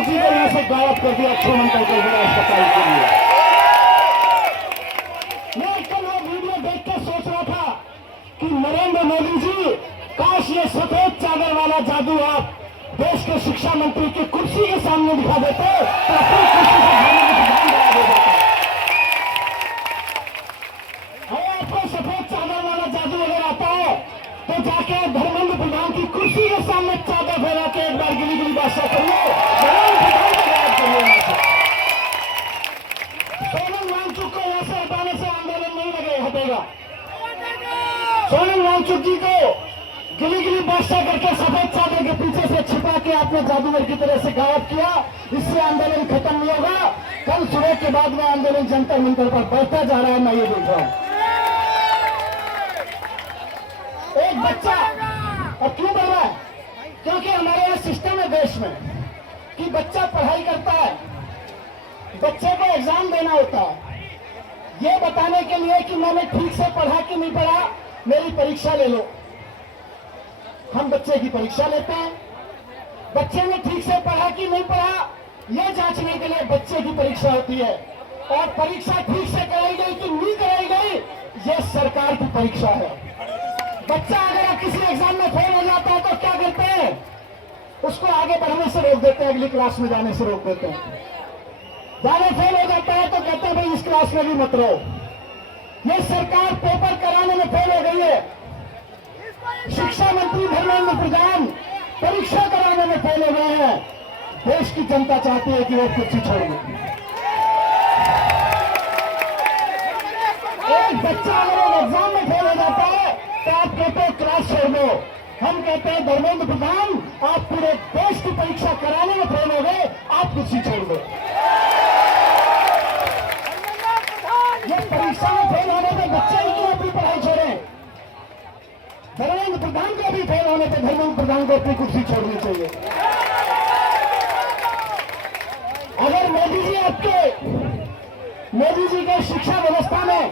वांगचुक जी को यहाँ से गायब कर दिया छूमंतर कर दिया अस्पताल के लिए। मैं कल वो वीडियो देख के सोच रहा था कि नरेंद्र मोदी जी, काश ये सफेद चादर वाला जादू आप देश के शिक्षा मंत्री की कुर्सी के सामने दिखा देते तो अपनी कुर्सी से भागने की ध्यान बढ़ा दे जाता। आपको सफेद चादर वाला जादू अगर आता है तो जाके धर्मेंद्र प्रधान की कुर्सी के सामने चादर फैला के एक बार गिली गिली बादशाह करिए, धर्मेंद्र प्रधान को गायब करिए। सोनम वांगचुक को यहाँ से हटाने से आंदोलन नहीं हटेगा। सोनम वांगचुक जी को गिली गिली बादशाह करके सफेद चादर के पीछे से छिपा के आपने जादूगर की तरह से गायब किया, इससे आंदोलन खत्म नहीं होगा। कल सुबह के बाद में आंदोलन जंतर मंतर पर बढ़ता जा रहा है, मैं ये देख रहा हूं। एक बच्चा, और क्यों बढ़ रहा है? क्योंकि हमारे यहाँ सिस्टम है देश में कि बच्चा पढ़ाई करता है, बच्चे को एग्जाम देना होता है, ये बताने के लिए कि मैंने ठीक से पढ़ा कि नहीं पढ़ा, मेरी परीक्षा ले लो। हम बच्चे की परीक्षा लेते हैं, बच्चे ने ठीक से पढ़ा कि नहीं पढ़ा, यह जांचने के लिए बच्चे की परीक्षा होती है। और परीक्षा ठीक से कराई गई कि नहीं कराई गई, यह सरकार की परीक्षा है। बच्चा अगर किसी एग्जाम में फेल हो जाता है तो क्या करते हैं? उसको आगे बढ़ने से रोक देते हैं, अगली क्लास में जाने से रोक देते हैं। जाने फेल हो जाता है तो कहते हैं भाई इस क्लास में भी मत रहो। यह सरकार पेपर कराने में फेल हो गई है। शिक्षा मंत्री धर्मेंद्र प्रधान परीक्षा कराने में फेल हो गए हैं। देश की जनता चाहती है कि वो कुर्सी छोड़ दें। एक बच्चा अगर एग्जाम में फेल हो जाता है तो आप कहते हो क्लास छोड़ दो। हम कहते हैं धर्मेंद्र प्रधान, आप पूरे देश की परीक्षा कराने में फेल हो गए, आप कुर्सी छोड़ दो। ये परीक्षा में फेल होने पे बच्चे ही क्यों अपनी पढ़ाई छोड़ें? धर्मेंद्र प्रधान को भी फेल होने पे धर्मेंद्र प्रधान को अपनी कुर्सी छोड़नी चाहिए। अगर मोदी जी के शिक्षा व्यवस्था में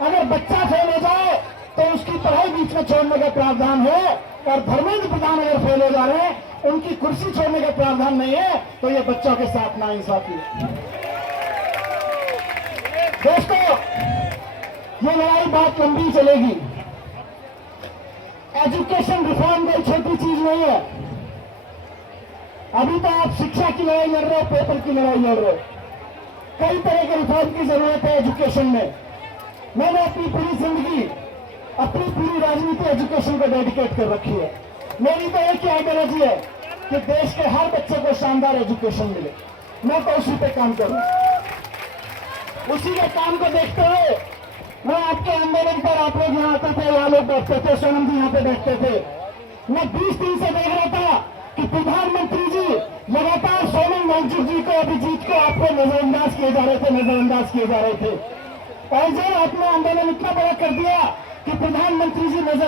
अगर बच्चा फेल हो जाए तो उसकी पढ़ाई बीच में छोड़ने का प्रावधान है, और धर्मेंद्र प्रधान अगर फेल हो जा रहे हैं, उनकी कुर्सी छोड़ने का प्रावधान नहीं है, तो ये बच्चों के साथ नाइंसाफी है। दोस्तों, ये लड़ाई बहुत लंबी चलेगी। एजुकेशन रिफॉर्म कोई छोटी चीज नहीं है। अभी तो आप शिक्षा की लड़ाई लड़ रहे हो, पेपर की लड़ाई लड़ रहे हो। कई तरह के रिफॉर्म की जरूरत है एजुकेशन में। मैंने अपनी पूरी जिंदगी, अपनी पूरी राजनीति एजुकेशन को डेडिकेट कर रखी है। मेरी तो एक ही आइडियोलॉजी है कि देश के हर बच्चे को शानदार एजुकेशन मिले। मैं तो उसी पे काम करूं। उसी के काम को देखते हुए मैं आपके आंदोलन पर, आप लोग यहाँ आते थे, यहाँ लोग बैठते थे, सोनम जी यहाँ पे बैठते थे। मैं 20 दिन से देख रहा था कि प्रधानमंत्री जी लगातार सोनम वांगचुक जी को, अभिजीत को आपको नजरअंदाज किए जा रहे थे। और जब आपने आंदोलन इतना बड़ा कर दिया कि प्रधानमंत्री जी नजर